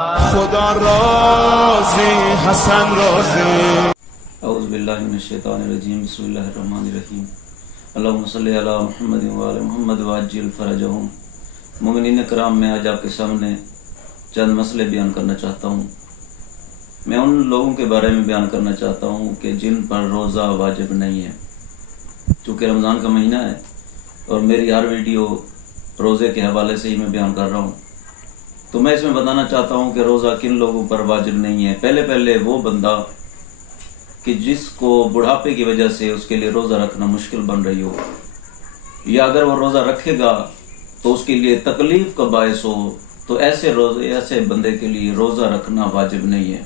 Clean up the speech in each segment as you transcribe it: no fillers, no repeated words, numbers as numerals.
خدا راضی حسن راضی. اعوذ باللہ من الشیطان الرجیم. بسم اللہ الرحمن الرحیم. اللہم صلی علی محمد وعلی محمد وعجل فرجہم. مومنین کرام، میں آج آپ کے سامنے چند مسئلے بیان کرنا چاہتا ہوں. میں ان لوگوں کے بارے میں بیان کرنا چاہتا ہوں کہ جن پر روزہ واجب نہیں ہے. چونکہ رمضان کا مہینہ ہے اور میری ہر ویڈیو روزے کے حوالے سے ہی میں بیان کر رہا ہوں، تو میں اس میں بتانا چاہتا ہوں کہ روزہ کن لوگوں پر واجب نہیں ہے. پہلے وہ بندہ کہ جس کو بڑھاپے کی وجہ سے اس کے لیے روزہ رکھنا مشکل بن رہی ہو، یا اگر وہ روزہ رکھے گا تو اس کے لیے تکلیف کا باعث ہو، تو ایسے بندے کے لیے روزہ رکھنا واجب نہیں ہے.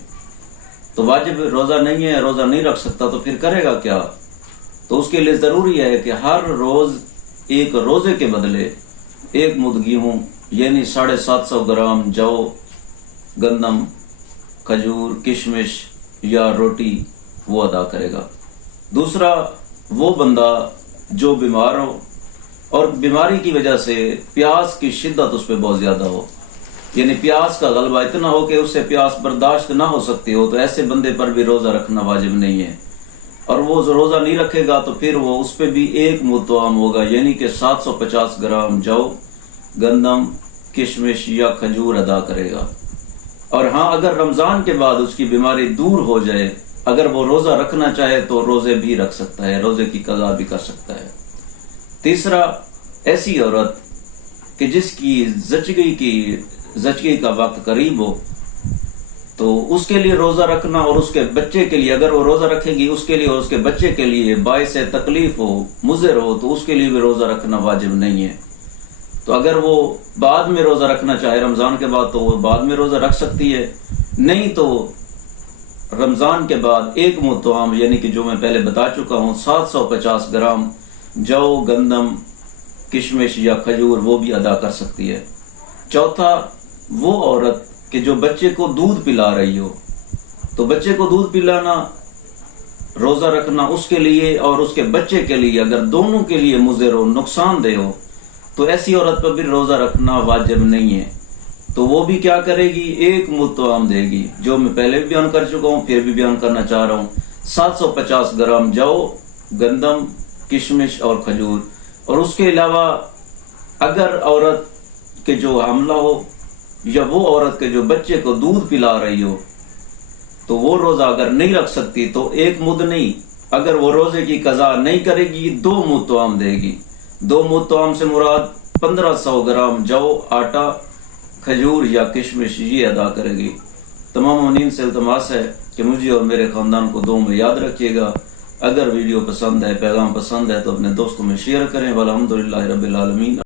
تو واجب روزہ نہیں ہے، روزہ نہیں رکھ سکتا، تو پھر کرے گا کیا؟ تو اس کے لیے ضروری ہے کہ ہر روز ایک روزے کے بدلے ایک مد گیہوں یعنی 750 گرام جو، گندم، کھجور، کشمش یا روٹی وہ ادا کرے گا. دوسرا، وہ بندہ جو بیمار ہو اور بیماری کی وجہ سے پیاس کی شدت اس پہ بہت زیادہ ہو، یعنی پیاس کا غلبہ اتنا ہو کہ اس سے پیاس برداشت نہ ہو سکتی ہو، تو ایسے بندے پر بھی روزہ رکھنا واجب نہیں ہے. اور وہ روزہ نہیں رکھے گا تو پھر وہ اس پہ بھی ایک مد طعام ہوگا، یعنی کہ 750 گرام جو، گندم، کشمش یا کھجور ادا کرے گا. اور ہاں، اگر رمضان کے بعد اس کی بیماری دور ہو جائے، اگر وہ روزہ رکھنا چاہے تو روزے بھی رکھ سکتا ہے، روزے کی قضا بھی کر سکتا ہے. تیسرا، ایسی عورت کہ جس کی زچگی کا وقت قریب ہو، تو اس کے لیے روزہ رکھنا اور اس کے بچے کے لیے، اگر وہ روزہ رکھے گی اس کے لیے اور اس کے بچے کے لیے باعث تکلیف ہو، مضر ہو، تو اس کے لیے بھی روزہ رکھنا واجب نہیں ہے. تو اگر وہ بعد میں روزہ رکھنا چاہے رمضان کے بعد تو وہ بعد میں روزہ رکھ سکتی ہے، نہیں تو رمضان کے بعد ایک مد طعام، یعنی کہ جو میں پہلے بتا چکا ہوں 750 گرام جو، گندم، کشمش یا کھجور وہ بھی ادا کر سکتی ہے. چوتھا، وہ عورت کہ جو بچے کو دودھ پلا رہی ہو، تو بچے کو دودھ پلانا، روزہ رکھنا اس کے لیے اور اس کے بچے کے لیے اگر دونوں کے لیے مضر ہو، نقصان دہ ہو، تو ایسی عورت پر بھی روزہ رکھنا واجب نہیں ہے. تو وہ بھی کیا کرے گی؟ ایک مد طعام دے گی، جو میں پہلے بھی بیان کر چکا ہوں، پھر بھی بیان کرنا چاہ رہا ہوں. 750 گرام جو، گندم، کشمش اور کھجور. اور اس کے علاوہ اگر عورت کے جو حاملہ ہو یا وہ عورت کے جو بچے کو دودھ پلا رہی ہو، تو وہ روزہ اگر نہیں رکھ سکتی تو ایک مد نہیں، اگر وہ روزے کی قضا نہیں کرے گی 2 مد طعام دے گی. 2 مد طعام سے مراد 1500 گرام جو، آٹا، کھجور یا کشمش یہ ادا کرے گی. تمام مومنین سے التماس ہے کہ مجھے اور میرے خاندان کو دعاؤں میں یاد رکھیے گا. اگر ویڈیو پسند ہے، پیغام پسند ہے، تو اپنے دوستوں میں شیئر کریں. والحمدللہ رب العالمین.